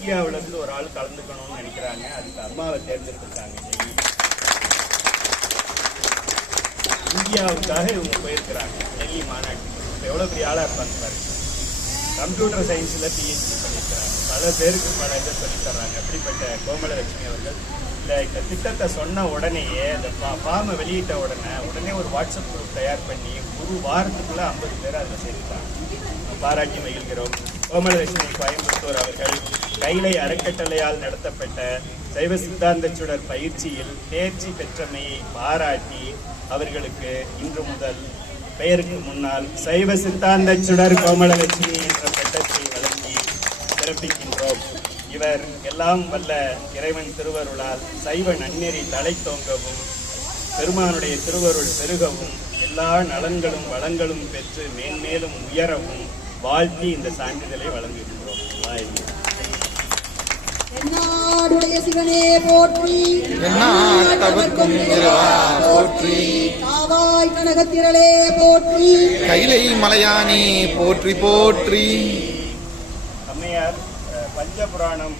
இந்தியாவில இருந்து ஒரு ஆள் கலந்துக்கணும்னு நினைக்கிறாங்க. அதுக்கு அம்மாவை தேர்ந்தெடுத்திருக்காங்க. டெல்லி இந்தியாவுக்காக இவங்க போயிருக்கிறாங்க. டெல்லி மாநாட்டுக்கு இப்ப எவ்வளோ பெரிய ஆளாக இருப்பாங்க பாருங்க கம்ப்யூட்டர் சயின்ஸ்ல பிஹெச்டி பண்ணியிருக்கிறாங்க. பல பேருக்கு பல இதை சொல்லித் தர்றாங்க. அப்படிப்பட்ட கோமலலட்சுமி அவர்கள் இந்த இந்த திட்டத்தை சொன்ன உடனேயே இந்த ஃபார்மை வெளியிட்ட உடனே உடனே ஒரு வாட்ஸ்அப் குரூப் தயார் பண்ணி ஒரு வாரத்துக்குள்ள ஐம்பது பேர் அதில் சேர்த்துட்டாங்க பாராட்டி மகிழ்கிறோம். கோமலலட்சுமி கோயம்புத்தூர் அவர்கள் கைலை அறக்கட்டளையால் நடத்தப்பட்ட சைவ சித்தாந்த சுடர் பயிற்சியில் தேர்ச்சி பெற்றமையை பாராட்டி அவர்களுக்கு இன்று முதல் பெயருக்கு முன்னால் சைவ சித்தாந்த சுடர் கோமலலட்சுமி என்ற பட்டத்தை வழங்கி சிறப்பிக்கின்றோம் இவர் எல்லாம் வல்ல இறைவன் திருவருளால் சைவ நன்னெறி தலை தோங்கவும் பெருமானுடைய திருவருள் பெருகவும் எல்லா நலன்களும் வளங்களும் பெற்று மேன்மேலும் உயரவும் வாழ்த்தி இந்த சான்றிதழை வழங்குகின்றோம் வாழ்க. சிவனே போற்றி. இறைவா போற்றி. காவாய் கனகத்திரளே போற்றி. கைலை மலையானே போற்றி போற்றி. அம்மையார் பஞ்சபுராணம்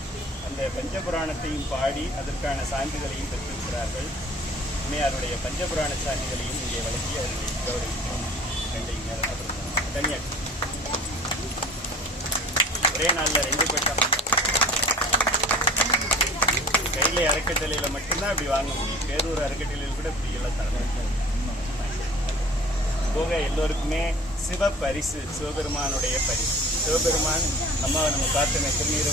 அந்த பஞ்சபுராணத்தையும் பாடி அதற்கான சான்றிதழையும் பெற்றிருக்கிறார்கள். அம்மையாருடைய பஞ்சபுராண சான்றிதழையும் இங்கே வழங்கி அவர்களை கௌரவிக்கிறோம் கன்னியாகுமரி ஒரே நாளில் ரெண்டு பட்டம் கையில அறக்கட்டளையில் மட்டும்தான் அப்படி வாங்க முடியும். பேரூர் அறக்கட்டளையில் கூட இப்படி எல்லாம் தரணும். போக எல்லோருக்குமே சிவ பரிசு சிவபெருமானுடைய பரிசு. சிவபெருமான் அம்மாவை நம்ம காத்தின திருநீர்